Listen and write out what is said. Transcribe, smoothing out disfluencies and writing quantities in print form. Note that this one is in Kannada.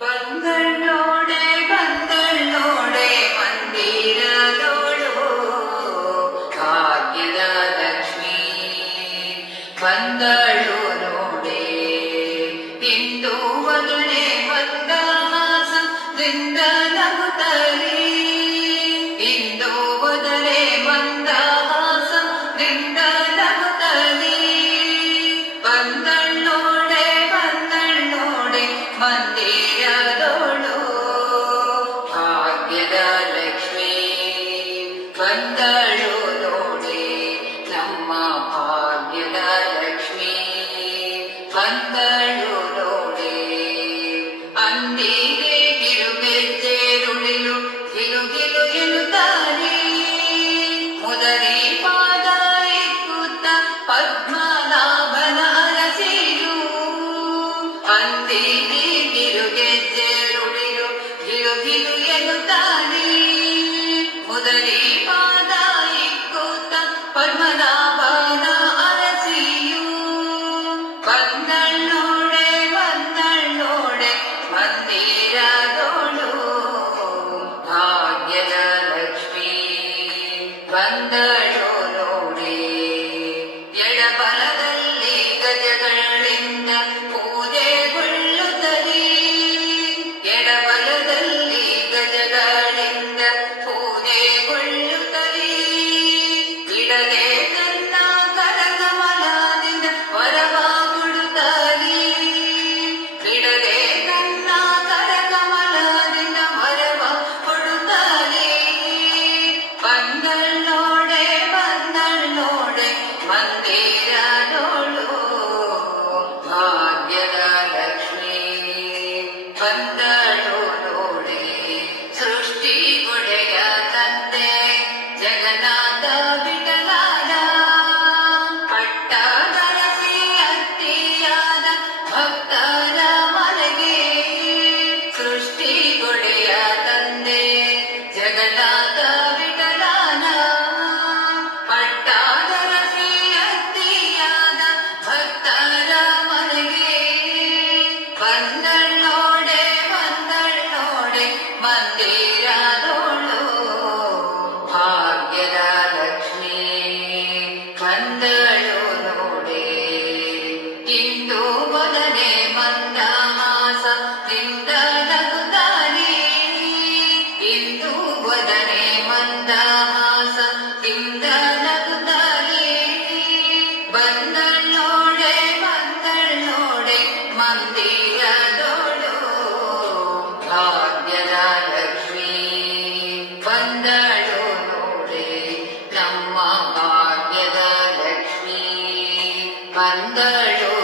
ಬಂದಳ್ಳೋಡೆ ಬಂದಳ್ಳೋಡೆ ಮಂದಿರದೋಳು ಭಾಗ್ಯದ ಲಕ್ಷ್ಮೀ ಬಂದಳು ನೋಡೆ ಇಂದು ವದನೆ ಬಂದ ಮಾಸದಿಂದ ನಗುತ್ತಲೇ ಇಂದು ವದನೆ ಬಂದ ಮಾಸದಿಂದ ನಗುತ್ತಲೇ ಬಂದಳ್ಳೋಡೆ ಬಂದಳ್ಳೋಡೆ ಮಂದಿರದೋಳು ಭಾಗ್ಯದ ಲಕ್ಷ್ಮೀ ಬಂದಳು ನೋಡೆ ನಮ್ಮ ಭಾಗ್ಯದ ಲಕ್ಷ್ಮೀ ಬಂದಳು ನೋಡೆ ಅಂದಿಗೆ ಕಿರುಗೆಜ್ಜೆರುಳಿಲು ಗಿಲುಗಿಲು ಎನ್ನುತ್ತಾರೆ ಮುದರಿ ಪಾದ ಇಕ್ಕುತ್ತ ಪದ್ಮನಾಭನ ಅರಸಿರು ಅಂದಿಗೆ ಕಿರುಗೆಜ್ಜೆರುಳಿಲು ಗಿಲುಗಿಲು ಎನ್ನುತ್ತಾರೆ ಮುದರಿ ಪಾದ ಇಕ್ಕುತ್ತ ಪದ್ಮನಾಭನ ಅರಸಿಯು ಬಂದಳ್ಳೋಡೆ ಬಂದಳ್ಳೋಡೆ ಮಂದಿರದೋಳು ಭಾಗ್ಯದ ಲಕ್ಷ್ಮೀ ಬಂದಳು ನೋಡೆ ಎಡಬಲದಲ್ಲಿ ಗಜಗಳಿಂದ ಪೂಜೆಗೊಳ್ಳುತ್ತಲೇ ಎಡಬಲದಲ್ಲಿ ಗಜಗಳಿಂದ ಪೂಜೆಗೊಳ್ಳುತ್ತಲೇ ಬಿಡದೆ ತನ್ನ ಕರಕಮಲದಿಂದ ವರವ ಕೊಡುತ್ತಲೇ ಬಿಡದೆ ತನ್ನ ಕರಕಮಲದಿಂದ ವರವ ಕೊಡುತ್ತಲೇ ಬಂದಳ್ಳೋಡೆ ಬಂದಳ್ಳೋಡೆ ಮಂದಿರದೋಳು ಭಾಗ್ಯದ ಲಕ್ಷ್ಮೀ ಬಂದಳು ನೋಡೆ ಸೃಷ್ಟಿ ಒಡೆಯ ತಂದೆ ಜಗನ್ನಾಥ ವಿಠಲಾದ ಪಟ್ಟದರಸಿ ಅತ್ತಿಯಾದ ಭಕ್ತರ ಮನೆಗೆ ಸೃಷ್ಟಿ ಒಡೆಯ ತಂದೆ ಜಗನ್ನಾಥ ವಿಠಲಾನ ಪಟ್ಟದರಸಿ ಅತ್ತಿಯಾದ ಭಕ್ತರ ಮನೆಗೆ ಬಂದಳ್ಳೋಡೆ ಬಂದಳ್ಳೋಡೆ ಮಂದಿರದೋಳು ಭಾಗ್ಯದ ಲಕ್ಷ್ಮೀ ಬಂದಳು ನೋಡೆ ಇಂದು ವದನೆ ಮಂದ ಮಾಸದಿಂದ ನಗುತ್ತಾನೆ ಇಂದು ವದನೆ ಮಂದ ಮಾಸದಿಂದ ನಗುತ್ತಾನೆ ಬಂದಳ್ಳೋಡೆ ಬಂದಳ್ಳೋಡೆ ಮಂದಿರದೋಳು ಭಾಗ್ಯದ ಲಕ್ಷ್ಮೀ ಬಂದಳು ನೋಡೆ ನಮ್ಮ ಭಾಗ್ಯದ ಲಕ್ಷ್ಮೀ ಬಂದಳು